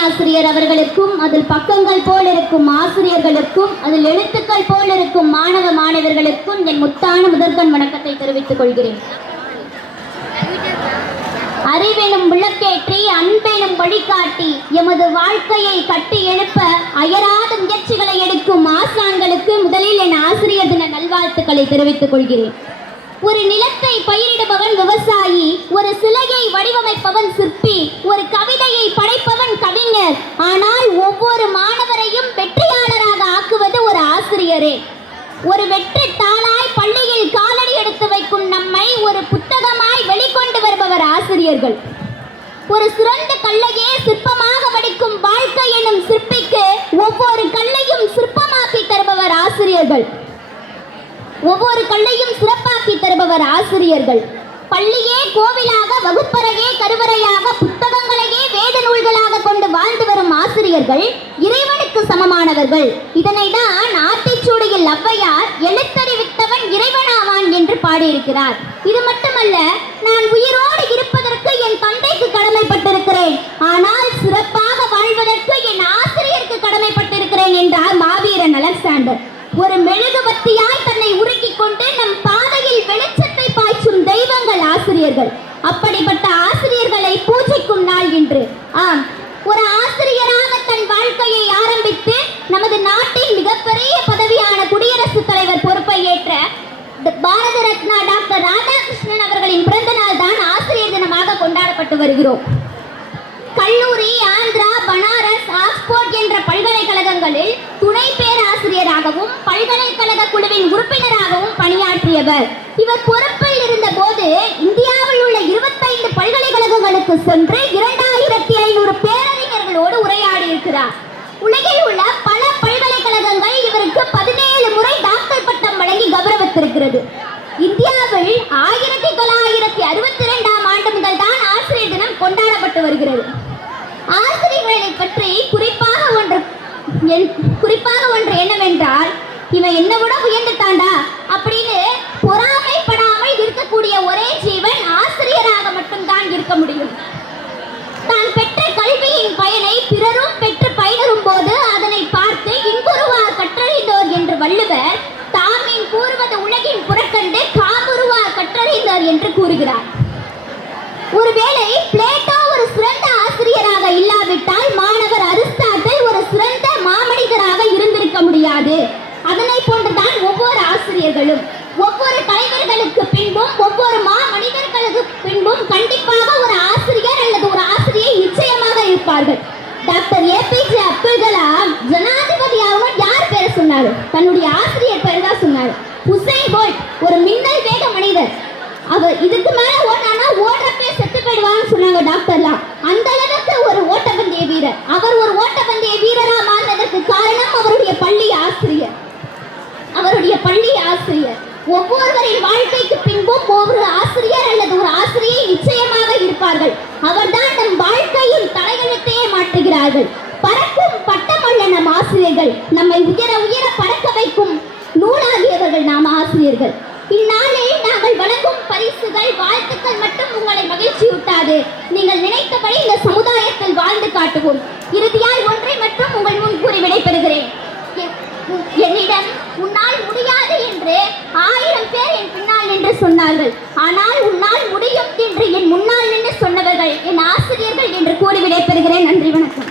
ஆசிரியர் அவர்களுக்கும் அதில் பக்கங்கள் போல் இருக்கும் ஆசிரியர்களுக்கும் அதில் எழுத்துக்கள் போல் இருக்கும் மாணவ மாணவர்களுக்கும் என் முத்தான முதற்கண் வணக்கத்தை தெரிவித்துக் கொள்கிறேன். அறிவெனும் விளக்கேற்றி அன்பெனும் வழிகாட்டி எமது வாழ்க்கையை கட்டி எழுப்ப அயராத முயற்சிகளை எடுக்கும் ஆசான்களுக்கு முதலில் என் ஆசிரியர் தின நல்வாழ்த்துக்களை தெரிவித்துக் கொள்கிறேன். ஒரு நிலத்தை பயிரிடுபவன் விவசாயி, ஒரு சிலையை வடிவமைப்பவன் சிற்பி, ஒரு கவிதையை படைப்பவன் கவிஞர். ஆனால் ஒவ்வொரு மாணவரையும் வெற்றியாளராக ஆக்குவது ஒரு ஆசிரியரே. ஒரு வெற்றி தாளாய் பள்ளியில் காலடி எடுத்து வைக்கும் நம்மை ஒரு புத்தகமாய் வெளிக்கொண்டு வருபவர் ஆசிரியர்கள். ஒரு சிறந்த கல்லையே சிற்பமாக வடிக்கும் வாழ்க்கை எனும் சிற்பிக்கு ஒவ்வொரு கல்லையும் சிற்பமாக்கி தருபவர் ஆசிரியர்கள். ஒவ்வொரு கல்லையும் சிறப்பாக்கி தருபவர் ஆசிரியர்கள். பள்ளியே கோவிலாக, வகுப்பறையே கருவறையாக, புத்தகங்களையே வேத நூல்களாக கொண்டு வாழ்ந்து வரும் ஆசிரியர்கள் இறைவனுக்கு சமமானவர்கள். இதனை தான் ஆத்திச்சூடியில் ஔவையார் எழுத்தறிவித்தவன் இறைவனாவான் என்று பாடியிருக்கிறார். இது மட்டுமல்ல, நான் உயிரோடு இருப்பதற்கு என் தந்தைக்கு கடமைப்பட்டிருக்கிறேன், ஆனால் சிறப்பாக வாழ்வதற்கு என் ஆசிரியருக்கு கடமைப்பட்டிருக்கிறேன் என்றார் மாவீரன் அலெக்சாண்டர். ஒரு மெழுகுவர்த்தியாய் தன்னை உருக்கிக் கொண்டு நம் பாதையில் வெளிச்சத்தை பாய்ச்சும் தெய்வங்கள் ஆசிரியர்கள். அப்படிப்பட்ட ஆசிரியர்களை பூஜிக்கும் நாள் இன்று. ஆம், ஒரு ஆசிரியராக தன் வாழ்க்கையை ஆரம்பித்து நமது நாட்டின் மிகப்பெரிய பதவியான குடியரசுத் தலைவர் பொறுப்பை ஏற்ற பாரத ரத்னா டாக்டர் ராதாகிருஷ்ணன் அவர்களின் பிறந்த நாள் தான் ஆசிரியர் தினமாக கொண்டாடப்பட்டு வருகிறோம். கல்லூரி, ஆந்திரா, பனாரஸ், ஆக்ஸ்போர்ட் என்ற பல்கலைக்கழகங்களில் துணை பேராசிரியராகவும் பல்கலைக்கழக குழுவின் உறுப்பினராகவும் பணியாற்றியவர். இவர் பொறுப்பில் இருந்த போது இந்தியாவில் உள்ள 25 பல்கலைக்கழகங்களுக்கு சென்று 2500 பேரறிஞர்களோடு உரையாடி இருக்கிறார். உலகில் உள்ள பல பல்கலைக்கழகங்கள் இவருக்கு 17 முறை டாக்டர் பட்டம் வழங்கி கௌரவித்திருக்கிறது. இந்தியாவில் 1962ஆம் ஆண்டு முதல் தான் ஆசிரியர் தினம் கொண்டாடப்பட்டு வருகிறது. ஆசிரியர்களை பற்றி குறிப்பாக ஒன்று என்னவென்றால், இவன் என்ன விட உயர்ந்துட்டாண்டா அப்படின்னு பொறாமைப்படாமல் இருக்கக்கூடிய ஒரே ஜீவன் ஆசிரியராக மட்டும்தான் இருக்க முடியும். தான் பெற்ற கல்வியின் பயனை பிறரும் பெற்று பயிரும் போது அதனை பார்த்து இன்புறுவார் கற்றறிந்தோர் என்று வள்ளுவர் தாமின் கூறுவது உலகின் புறக்கண்டு காபுறுவார் கற்றறிந்தோர் என்று கூறுகிறார். ஒருவேளை பிளேட்டோ ஒரு சிறந்த ஆசிரியராக இல்லாவிட்டால் மாணவர் அரிஸ்டாட்டில் ஒரு சிறந்த மாமனிதராக இருந்திருக்க முடியாது. அதனை போன்றுதான் ஒவ்வொரு ஆசிரியர்களும். ஒவ்வொரு தலைவர்களுக்கு பின்பும் ஒவ்வொரு மாமனிதர்களுக்கு பின்பும் கண்டிப்பாக ஒரு ஆசிரியர் அல்லது ஒரு ஆசிரியை நிச்சயமாக இருப்பார்கள். டாக்டர் ஏபிஜே அப்துல் கலாம் ஜனாதிபதியாகவும் யார் பேரை சொன்னார்? தன்னுடைய ஆசிரியர் பேர் தான் சொன்னார். உசைன் போல்ட் ஒரு மின்னல் வேக மனிதர். அவர் இதுக்கு மேல ஓடானா ஓடுறப்பே செத்து போயிடுவான்னு சொன்னாங்க டாக்டர்லாம். அந்த அளவுக்கு ஒரு ஓட்டப்பந்தய வீரர். அவர் ஒரு ஓட்டப்பந்தய வீரரா மாறினதற்கு காரணம் அவருடைய பள்ளி ஆசிரியர். ஒவ்வொருவரின் வாழ்க்கைக்கு பின்பும் ஒவ்வொரு ஆசிரியர் அல்லது ஒரு ஆசிரியை நிச்சயமாக இருப்பார்கள். அவர்தான் நம் வாழ்க்கையின் தலையெழுத்தையே மாற்றுகிறார்கள். பறக்கும் பட்டம் அல்ல நம் ஆசிரியர்கள். நம்மை உயர உயர பறக்க வைக்கும் நூலாகியவர்கள் நாம் ஆசிரியர்கள். இந்நாளில் நாங்கள் வழங்கும் பரிசுகள், வாழ்த்துக்கள் மட்டும் உங்களை மகிழ்ச்சியூட்டாது. நீங்கள் நினைத்தபடி இந்த சமுதாயத்தில் வாழ்ந்து காட்டுவோம். இறுதியாய் ஒன்றை மட்டும் உங்கள் முன் கூறி விடைபெறுகிறேன். என்னிடம் உன்னால் முடியாது என்று 1000 பேர் என் பின்னால் நின்று சொன்னார்கள். ஆனால் உன்னால் முடியும் என்று என் முன்னால் நின்று சொன்னவர்கள் என் ஆசிரியர்கள் என்று கூறி விடைபெறுகிறேன். நன்றி, வணக்கம்.